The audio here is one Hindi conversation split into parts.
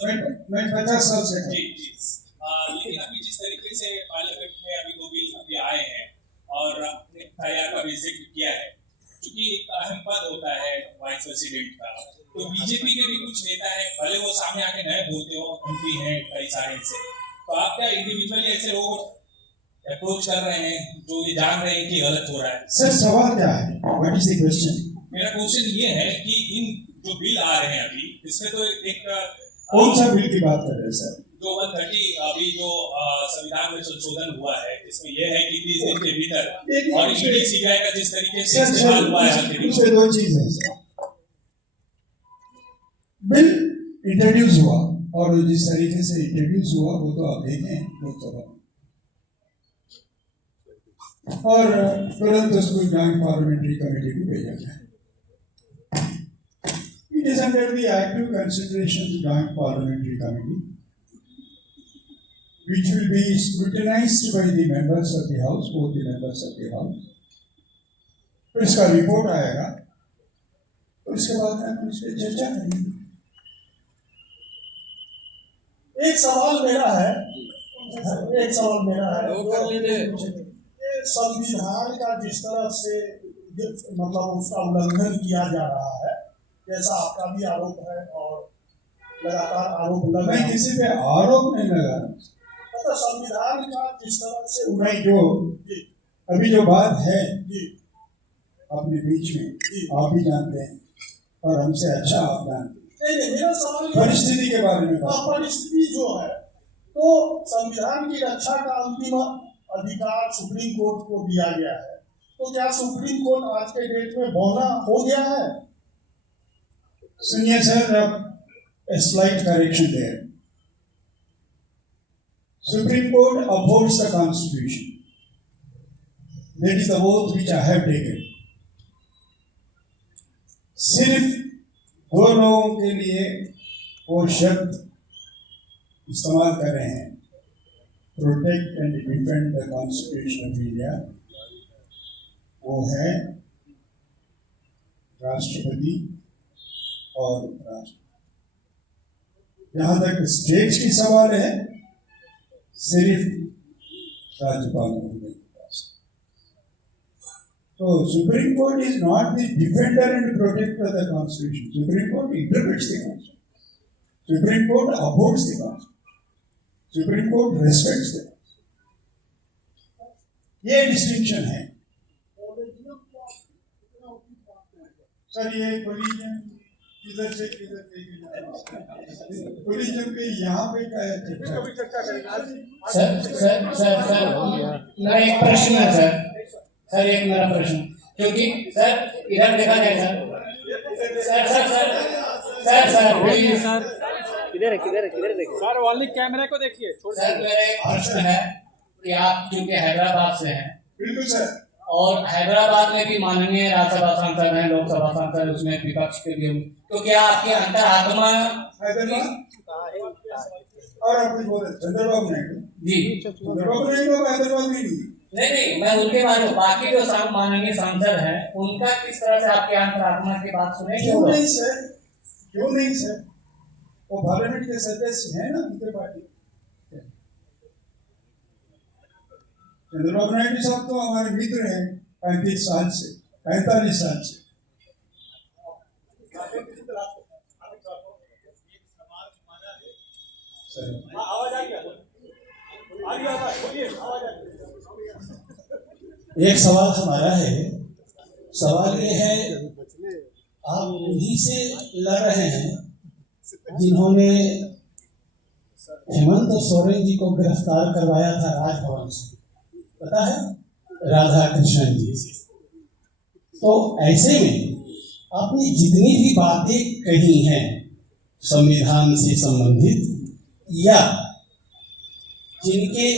मैं 50 साल से जी जी। लेकिन अभी जिस तरीके से पार्लियामेंट में अभी दो बिल अभी आए हैं और आपने एफआईआर का भी जिक्र किया है, क्योंकि एक अहम पद होता है वाइस प्रेसिडेंट का, तो बीजेपी के भी कुछ नेता है, भले वो सामने आके नए बोलते हो, एमपी हैं कई सारे ऐसे, तो आप क्या इंडिविजुअली ऐसे लोगों अप्रोच कर रहे हैं जो ये जान रहे हैं कि गलत हो रहा है? सर सवाल क्या है? What is the question? मेरा क्वेश्चन ये है कि इन जो बिल आ रहे हैं अभी, इसमें तो एक कौन सा बिल की बात कर रहे हैं सर? जो 130 अभी जो संविधान में संशोधन हुआ है, जिसमें यह है कि 30 दिन के भीतर और ईडी सीबीआई का जिस तरीके से इस्तेमाल हुआ है, उसमें दो चीजें हैं सर। बिल इंट्रोड्यूस हुआ और जिस तरीके से इंट्रोड्यूस हुआ वो तो आप देखें लोकसभा में, और तुरंत उसको जॉइंट पार्लियामेंट्री कमेटी को भेजा गया। It is under the active consideration of the Joint Parliamentary Committee, which will be scrutinized by the members of the House, both the members of the House. फिर इसका रिपोर्ट आएगा और इसके बाद हम इस पर चर्चा करेंगे। एक सवाल मेरा है संविधान का जिस तरह से मतलब उसका उल्लंघन किया जा रहा है, जैसा आपका भी आरोप है और लगातार आरोप लगा, मैं किसी पे आरोप नहीं लगा रहा, मतलब संविधान का जिस तरह से मैं जो अभी जो बात है जी अपने बीच में आप भी जानते हैं और हमसे अच्छा आप जानते हैं। नहीं, मेरा सवाल परिस्थिति के बारे में परिस्थिति जो है, तो संविधान की रक्षा का अंतिम अधिकार सुप्रीम कोर्ट को दिया गया है, तो क्या सुप्रीम कोर्ट आज के डेट में बौना हो गया है? सुनिए sir, a slight correction there. Supreme Court upholds the Constitution. That is the oath which I have taken. सिर्फ दो लोगों के लिए वो शब्द इस्तेमाल कर रहे हैं, protect and defend the constitution of India, वो है राष्ट्रपति और जहां तक स्टेट की सवाल है, सिर्फ राज्यपाल महोदय के पास। तो Supreme Court is not the defender and protector of the constitution. Supreme Court interprets the constitution, Supreme Court upholds the constitution, Supreme Court respects the constitution. ये डिस्टिंक्शन है सर। ये कोलिजन किधर से कोलिजन पे यहाँ पे क्या है चर्चा करेंगे? सर मेरा एक प्रश्न है सर एक मेरा प्रश्न, क्योंकि सर इधर देखा जाए सर किधर देखिए सर, ओनली कैमरे को देखिए सर। मेरा एक प्रश्न है कि आप क्योंकि हैदराबाद से हैं, बिल्कुल सर, और हैदराबाद में भी माननीय राज्यसभा सांसद हैं, लोकसभा सांसद, उसमें विपक्ष के भी, तो क्या आपकी अंतरात्मा हैदराबाद और अपने बोले चंद्रबाबू नायडू जी हैदराबाद में नहीं, मैं उनके बारे में, बाकी जो माननीय सांसद हैं उनका किस तरह से आपके अंतरात्मा की बात सुने? क्यों नहीं सर, वो पार्लियामेंट के सदस्य हैं ना उनके पार्टी। चंद्रबाबू नायडू साहब तो हमारे मित्र हैं 45 साल से, 45 साल से। एक सवाल हमारा है, सवाल ये है, आप उन्हीं से लड़ रहे हैं जिन्होंने हेमंत सोरेन जी को गिरफ्तार करवाया था राजभवन से, पता है, राधा कृष्णन जी से। तो ऐसे में आपने जितनी भी बातें कही हैं संविधान से संबंधित या जिनके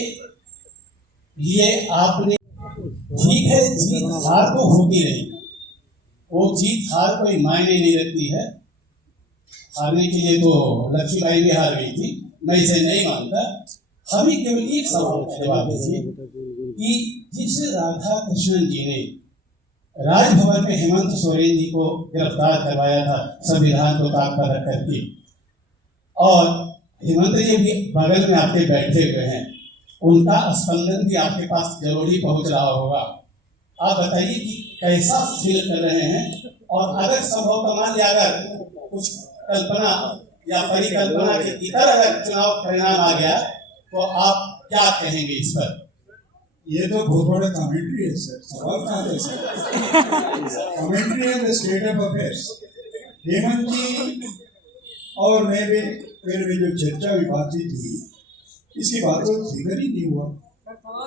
लिए आपने, ठीक है, जीत हार तो होती रही, वो जीत हार कोई मायने नहीं रखती है, हारने के लिए तो लक्ष्मीबाई भी हार गई थी, मैं इसे नहीं मानता। हमें केवल एक सवाल का जवाब दीजिए कि जिस राधा कृष्णन जी ने राजभवन में हेमंत सोरेन जी को गिरफ्तार करवाया था संविधान को ताक पर रख करके, और हेमंत जी भी बगल में आपके बैठे हुए हैं, उनका स्पंदन भी आपके पास जरूर ही पहुंच रहा होगा। आप बताइए कि कैसा फील कर रहे हैं, और अगर संभव मान लिया अगर कुछ कल्पना या परिकल्पना के इतर अगर चुनाव परिणाम आ गया तो आप क्या कहेंगे इस पर? ये तो बहुत बड़ा कमेंट्री है सर, सवाल कहाँ है सर? कमेंट्री है the state of affairs. Hemant ji और मेरे में जो चर्चा हुई, बातचीत हुई, इसकी बात तो जिक्र ही नहीं हुआ।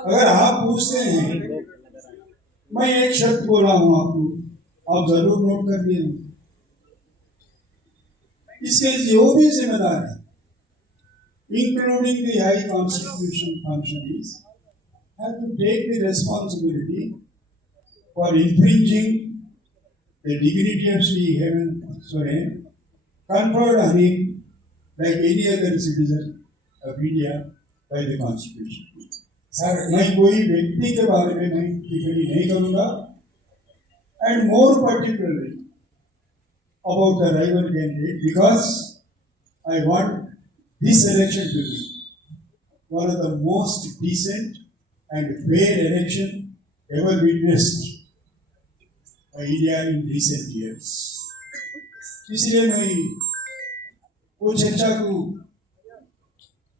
अगर आप पूछते हैं, मैं एक शब्द बोला हूं आपको, आप जरूर नोट कर लिए। इसके जो भी जिम्मेदार है, including the high constitution functionaries, have to take the responsibility for infringing the dignity of Sri Hemant Soren conferred on him like any other citizen of India by the Constitution. Sir, मैं कोई व्यक्ति के बारे में मैं टिप्पणी नहीं करूंगा, and more particularly about the rival candidate, because I want this election to be one of the most decent and fair election ever witnessed by India in recent years. इसलिए मैं वो चर्चा को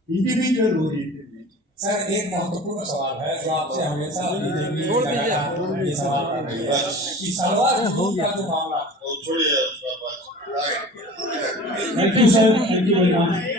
इंडिविजुअल ओरिएंटेड में। सर, एक महत्वपूर्ण सवाल है जो आपसे हमेशा बीजेपी ये सवाल कर रही है कि सलवार सूट का जो मामला छोड़िए उसका बात। Thank you sir, thank you very much.